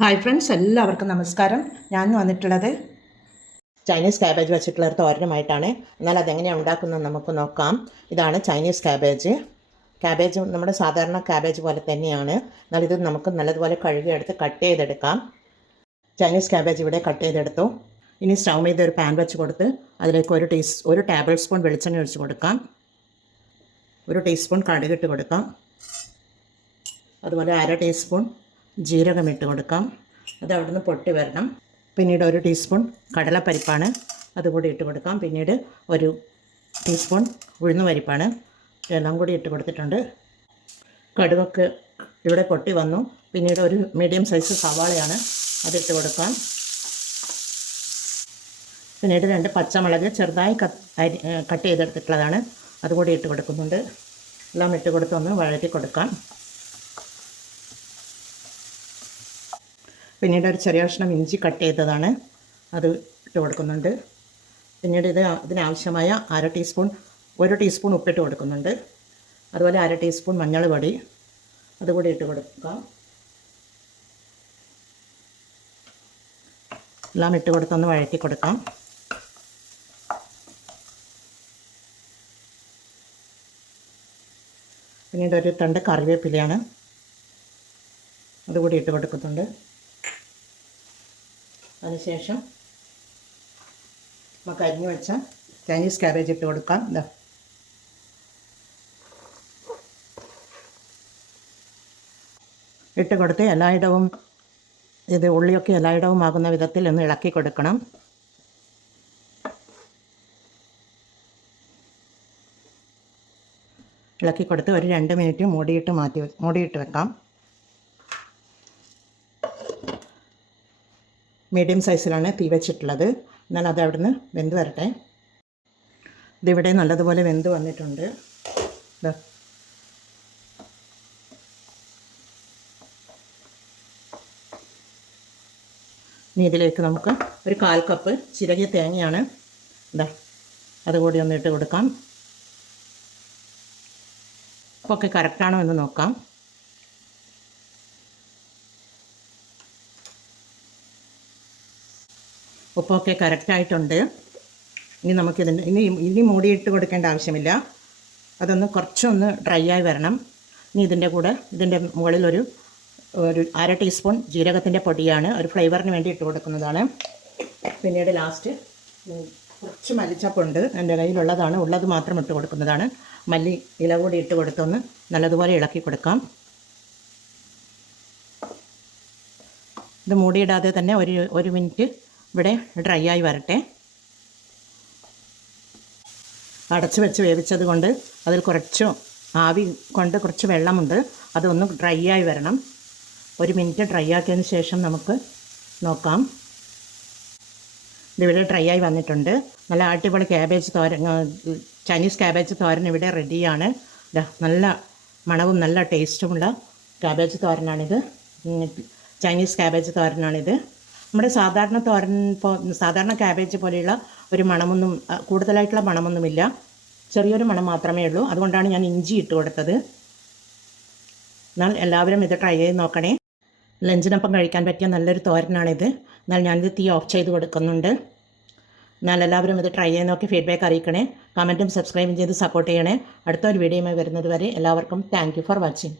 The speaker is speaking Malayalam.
ഹായ് ഫ്രണ്ട്സ്, എല്ലാവർക്കും നമസ്കാരം. ഞാൻ വന്നിട്ടുള്ളത് ചൈനീസ് ക്യാബേജ് വെച്ചിട്ടുള്ള ഒരു തോരനുമായിട്ടാണ്. എന്നാൽ അതെങ്ങനെയാണ് ഉണ്ടാക്കുന്നത് നമുക്ക് നോക്കാം. ഇതാണ് ചൈനീസ് ക്യാബേജ്. ക്യാബേജ് നമ്മുടെ സാധാരണ ക്യാബേജ് പോലെ തന്നെയാണ്. എന്നാൽ ഇത് നമുക്ക് നല്ലതുപോലെ കഴുകിയെടുത്ത് കട്ട് ചെയ്തെടുക്കാം. ചൈനീസ് ക്യാബേജ് ഇവിടെ കട്ട് ചെയ്തെടുത്തു. ഇനി സ്റ്റൗ ചെയ്ത് ഒരു പാൻ വെച്ച് കൊടുത്ത് അതിലേക്ക് ഒരു ടേബിൾ സ്പൂൺ വെളിച്ചെണ്ണ ഒഴിച്ച് കൊടുക്കാം. ഒരു ടീസ്പൂൺ കടുകിട്ട് കൊടുക്കാം. അതുപോലെ അര ടീസ്പൂൺ ജീരകം ഇട്ട് കൊടുക്കാം. അത് അവിടുന്ന് പൊട്ടി വരണം. പിന്നീട് ഒരു ടീസ്പൂൺ കടലപ്പരിപ്പാണ്, അതുകൂടി ഇട്ട് കൊടുക്കാം. പിന്നീട് ഒരു ടീസ്പൂൺ ഉഴുന്നുപരിപ്പാണ്, എല്ലാം കൂടി ഇട്ട് കൊടുത്തിട്ടുണ്ട്. കടുകൊക്കെ ഇവിടെ പൊട്ടി വന്നു. പിന്നീട് ഒരു മീഡിയം സൈസ് സവാളയാണ്, അതിട്ട് കൊടുക്കാം. പിന്നീട് 2 പച്ചമുളക് ചെറുതായി കട്ട് ചെയ്തെടുത്തിട്ടുള്ളതാണ്, അതുകൂടി ഇട്ട് കൊടുക്കുന്നുണ്ട്. എല്ലാം ഇട്ട് കൊടുത്തൊന്ന് വഴറ്റി കൊടുക്കാം. പിന്നീട് ഒരു ചെറിയ കഷ്ണം ഇഞ്ചി കട്ട് ചെയ്തതാണ്, അത് ഇട്ട് കൊടുക്കുന്നുണ്ട്. പിന്നീട് ഇതിനാവശ്യമായ ഒരു ടീസ്പൂൺ ഉപ്പിട്ട് കൊടുക്കുന്നുണ്ട്. അതുപോലെ അര ടീസ്പൂൺ മഞ്ഞൾ പൊടി, അതുകൂടി ഇട്ട് കൊടുക്കാം. എല്ലാം ഇട്ട് കൊടുത്തൊന്ന് വഴറ്റി കൊടുക്കാം. പിന്നീട് ഒരു തണ്ട് കറിവേപ്പിലയാണ്, അതുകൂടി ഇട്ട് കൊടുക്കുന്നുണ്ട്. അതിനുശേഷം നമുക്ക് അരിഞ്ഞു വെച്ച ചൈനീസ് ക്യാബേജ് ഇട്ട് കൊടുക്കാം. ഇട്ട് കൊടുത്ത് എല്ലായിടവും ഉള്ളിയൊക്കെ എല്ലായിടവും ആകുന്ന വിധത്തിൽ ഒന്ന് ഇളക്കി കൊടുക്കണം. ഇളക്കി കൊടുത്ത് ഒരു 2 മിനിറ്റ് മൂടിയിട്ട് വെക്കാം. മീഡിയം സൈസിലാണ് തീ വെച്ചിട്ടുള്ളത്. എന്നാൽ അത് അവിടുന്ന് വെന്ത് വരട്ടെ. ഇതിവിടെ നല്ലതുപോലെ വെന്ത് വന്നിട്ടുണ്ട്. ഇനി ഇതിലേക്ക് നമുക്ക് ഒരു 1/4 കപ്പ് ചിരകിയ തേങ്ങയാണ്, അതുകൂടി ഒന്ന് ഇട്ട് കൊടുക്കാം. ഉപ്പൊക്കെ കറക്റ്റാണോ എന്ന് നോക്കാം. ഉപ്പൊക്കെ കറക്റ്റായിട്ടുണ്ട്. ഇനി ഇനി മൂടിയിട്ട് കൊടുക്കേണ്ട ആവശ്യമില്ല. അതൊന്ന് കുറച്ചൊന്ന് ഡ്രൈ ആയി വരണം. ഇനി ഇതിൻ്റെ മുകളിൽ ഒരു അര ടീസ്പൂൺ ജീരകത്തിൻ്റെ പൊടിയാണ്, ഒരു ഫ്ലേവറിന് വേണ്ടി ഇട്ട് കൊടുക്കുന്നതാണ്. പിന്നീട് ലാസ്റ്റ് കുറച്ച് മല്ലിച്ചപ്പുണ്ട്, എൻ്റെ കയ്യിലുള്ളതാണ്, ഉള്ളത് മാത്രം ഇട്ട് കൊടുക്കുന്നതാണ്. മല്ലി ഇല കൂടി ഇട്ട് കൊടുത്തൊന്ന് നല്ലതുപോലെ ഇളക്കി കൊടുക്കാം. ഇത് മൂടിയിടാതെ തന്നെ ഒരു മിനിറ്റ് ഇവിടെ ഡ്രൈ ആയി വരട്ടെ. അടച്ച് വെച്ച് വേവിച്ചത് കൊണ്ട് അതിൽ ആവി കൊണ്ട് കുറച്ച് വെള്ളമുണ്ട്, അതൊന്ന് ഡ്രൈ ആയി വരണം. 1 മിനിറ്റ് ഡ്രൈ ആക്കിയതിന് ശേഷം നമുക്ക് നോക്കാം. ഇതിവിടെ ഡ്രൈ ആയി വന്നിട്ടുണ്ട്. നല്ല അടിപൊളി ചൈനീസ് ക്യാബേജ് തോരൻ ഇവിടെ റെഡിയാണ്. നല്ല മണവും നല്ല ടേസ്റ്റുമുള്ള ക്യാബേജ് തോരനാണിത്. ചൈനീസ് ക്യാബേജ് തോരനാണിത്. നമ്മുടെ സാധാരണ ക്യാബേജ് പോലെയുള്ള ഒരു മണമൊന്നും, കൂടുതലായിട്ടുള്ള മണമൊന്നുമില്ല, ചെറിയൊരു മണം മാത്രമേ ഉള്ളൂ. അതുകൊണ്ടാണ് ഞാൻ ഇഞ്ചി ഇട്ട് കൊടുത്തത്. എന്നാൽ എല്ലാവരും ഇത് ട്രൈ ചെയ്ത് നോക്കണേ. ലഞ്ചിനൊപ്പം കഴിക്കാൻ പറ്റിയ നല്ലൊരു തോരനാണിത്. എന്നാൽ ഞാനിത് തീ ഓഫ് ചെയ്ത് കൊടുക്കുന്നുണ്ട്. എന്നാൽ എല്ലാവരും ഇത് ട്രൈ ചെയ്ത് നോക്കി ഫീഡ്ബാക്ക് അറിയിക്കണേ. കമൻറ്റും സബ്സ്ക്രൈബും ചെയ്ത് സപ്പോർട്ട് ചെയ്യണേ. അടുത്തൊരു വീഡിയോയുമായി വരുന്നത് വരെ എല്ലാവർക്കും താങ്ക് യു ഫോർ വാച്ചിങ്.